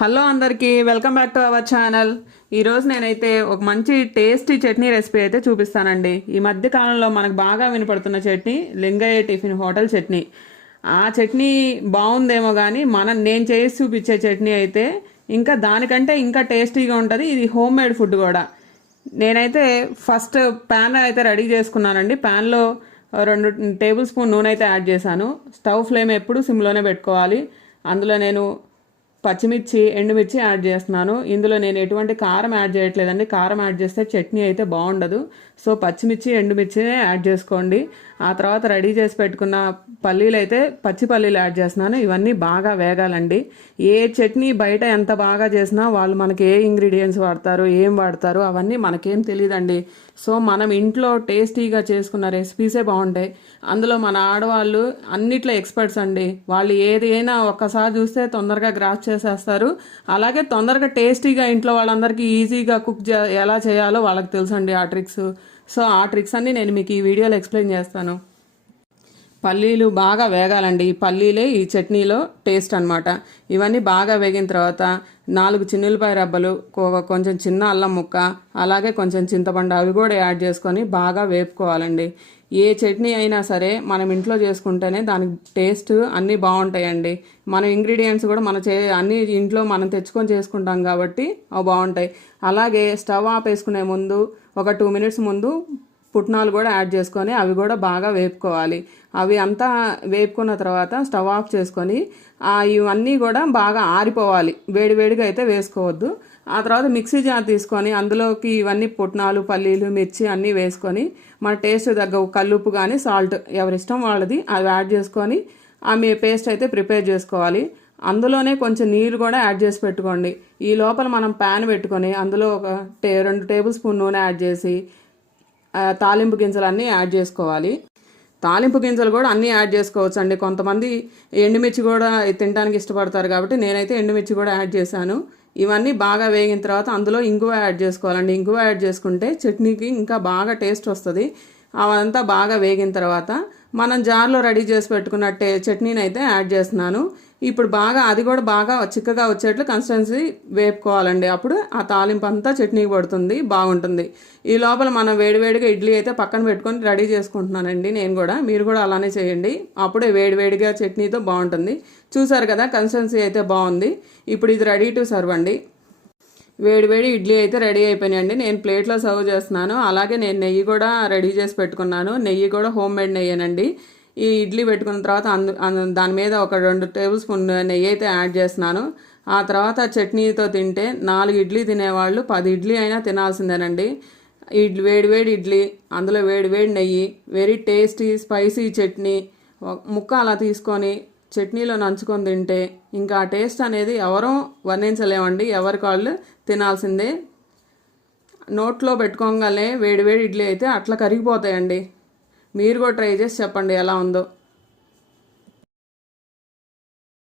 Hello అందరికీ welcome back to our channel. ఈరోజు నేనైతే ఒక మంచి టేస్టీ చట్నీ రెసిపీ అయితే చూపిస్తానండి. ఈ మధ్య కాలంలో మనకు బాగా వినపడుతున్న చట్నీ లింగయ్య టిఫిన్ హోటల్ చట్నీ. ఆ చట్నీ బాగుందేమో కానీ నేను చేసి చూపించే చట్నీ అయితే ఇంకా దానికంటే ఇంకా టేస్టీగా ఉంటుంది. ఇది హోమ్ మేడ్ ఫుడ్ కూడా. నేనైతే ఫస్ట్ ప్యాన్ అయితే రెడీ చేసుకున్నానండి. ప్యాన్లో 2 టేబుల్ స్పూన్ నూనె అయితే యాడ్ చేశాను. స్టవ్ ఫ్లేమ్ ఎప్పుడు సిమ్లోనే పెట్టుకోవాలి. అందులో నేను పచ్చిమిర్చి ఎండుమిర్చి యాడ్ చేస్తున్నాను. ఇందులో నేను ఎటువంటి కారం యాడ్ చేయట్లేదండి. కారం యాడ్ చేస్తే చట్నీ అయితే బాగుండదు. సో పచ్చిమిర్చి ఎండుమిర్చినే యాడ్ చేసుకోండి. ఆ తర్వాత రెడీ చేసి పెట్టుకున్న పల్లీలు అయితే పచ్చి పల్లీలు యాడ్ చేస్తున్నాను. ఇవన్నీ బాగా వేగాలండి. ఏ చట్నీ బయట ఎంత బాగా చేసినా వాళ్ళు మనకి ఏ ఇంగ్రీడియంట్స్ వాడతారు ఏం వాడతారు అవన్నీ మనకేం తెలియదండి. సో మనం ఇంట్లో టేస్టీగా చేసుకున్న రెసిపీసే బాగుంటాయి. అందులో మన ఆడవాళ్ళు అన్నిట్లో ఎక్స్పర్ట్స్ అండి. వాళ్ళు ఏదైనా ఒక్కసారి చూస్తే తొందరగా గ్రాస్ చేసేస్తారు. అలాగే తొందరగా టేస్టీగా ఇంట్లో వాళ్ళందరికీ ఈజీగా ఎలా చేయాలో వాళ్ళకి తెలుసండి ఆ ట్రిక్స్. సో ఆ ట్రిక్స్ అన్ని నేను మీకు ఈ వీడియోలో ఎక్స్ప్లెయిన్ చేస్తాను. పల్లీలు బాగా వేగాలండి. ఈ పల్లీలే ఈ చట్నీలో టేస్ట్ అనమాట. ఇవన్నీ బాగా వేగిన తర్వాత 4 చిన్నులపాయ రబ్బలు, కొంచెం చిన్న అల్లం ముక్క, అలాగే కొంచెం చింతపండు అవి కూడా యాడ్ చేసుకొని బాగా వేపుకోవాలండి. ఏ చట్నీ అయినా సరే మనం ఇంట్లో చేసుకుంటేనే దానికి టేస్ట్ అన్నీ బాగుంటాయండి. మన ఇంగ్రీడియంట్స్ కూడా అన్నీ ఇంట్లో మనం తెచ్చుకొని చేసుకుంటాం కాబట్టి అవి బాగుంటాయి. అలాగే స్టవ్ ఆపేసుకునే ముందు ఒక 2 మినిట్స్ ముందు పుట్నాలు కూడా యాడ్ చేసుకొని అవి కూడా బాగా వేపుకోవాలి. అవి అంతా వేపుకున్న తర్వాత స్టవ్ ఆఫ్ చేసుకొని ఇవన్నీ కూడా బాగా ఆరిపోవాలి. వేడివేడిగా అయితే వేసుకోవద్దు. ఆ తర్వాత మిక్సీ జార్ తీసుకొని అందులోకి ఇవన్నీ పుట్నాలు, పల్లీలు, మిర్చి అన్నీ వేసుకొని మన టేస్ట్ తగ్గ కల్లుప్పు కానీ సాల్ట్ ఎవరిష్టం వాళ్ళది అవి యాడ్ చేసుకొని మీ పేస్ట్ అయితే ప్రిపేర్ చేసుకోవాలి. అందులోనే కొంచెం నీరు కూడా యాడ్ చేసి పెట్టుకోండి. ఈ లోపల మనం ప్యాన్ పెట్టుకొని అందులో ఒక 2 టేబుల్ స్పూన్ నూనె యాడ్ చేసి తాలింపు గింజలు అన్నీ యాడ్ చేసుకోవాలి. తాలింపు గింజలు కూడా అన్నీ యాడ్ చేసుకోవచ్చు అండి. కొంతమంది ఎండుమిర్చి కూడా తినడానికి ఇష్టపడతారు కాబట్టి నేనైతే ఎండుమిర్చి కూడా యాడ్ చేశాను. ఇవన్నీ బాగా వేగిన తర్వాత అందులో ఇంగువ యాడ్ చేసుకోవాలండి. ఇంగువ యాడ్ చేసుకుంటే చట్నీకి ఇంకా బాగా టేస్ట్ వస్తుంది. అవంతా బాగా వేగిన తర్వాత మనం జార్లో రెడీ చేసి పెట్టుకున్న చట్నీని అయితే యాడ్ చేస్తున్నాను. ఇప్పుడు అది కూడా బాగా చిక్కగా వచ్చేట్లు కన్సిస్టెన్సీ వేపుకోవాలండి. అప్పుడు ఆ తాలింపు అంతా చట్నీకి పడుతుంది, బాగుంటుంది. ఈ లోపల మనం వేడివేడిగా ఇడ్లీ అయితే పక్కన పెట్టుకొని రెడీ చేసుకుంటున్నానండి. మీరు కూడా అలానే చేయండి. అప్పుడే వేడివేడిగా చట్నీతో బాగుంటుంది. చూసారు కదా, కన్సిస్టెన్సీ అయితే బాగుంది. ఇప్పుడు ఇది రెడీ టు సర్వ్ అండి. వేడివేడి ఇడ్లీ అయితే రెడీ అయిపోయినాయండి. నేను ప్లేట్లో సర్వ్ చేస్తున్నాను. అలాగే నేను నెయ్యి కూడా రెడీ చేసి పెట్టుకున్నాను. నెయ్యి కూడా హోమ్ మేడ్ నెయ్యేనండి. ఈ ఇడ్లీ పెట్టుకున్న తర్వాత దాని మీద ఒక 2 టేబుల్ స్పూన్ నెయ్యి అయితే యాడ్ చేస్తున్నాను. ఆ తర్వాత చట్నీతో తింటే 4 ఇడ్లీ తినేవాళ్ళు 10 ఇడ్లీ అయినా తినాల్సిందేనండి. వేడివేడి ఇడ్లీ, అందులో వేడివేడి నెయ్యి, వెరీ టేస్టీ స్పైసీ చట్నీ ముక్క అలా తీసుకొని చట్నీలో నంచుకొని తింటే ఇంకా ఆ టేస్ట్ అనేది ఎవరూ వర్ణించలేమండి. ఎవరికి వాళ్ళు తినాల్సిందే. నోట్లో పెట్టుకోగానే వేడివేడి ఇడ్లీ అయితే అట్లా కరిగిపోతాయండి. మీరు కూడా ట్రై చేసి చెప్పండి ఎలా ఉందో.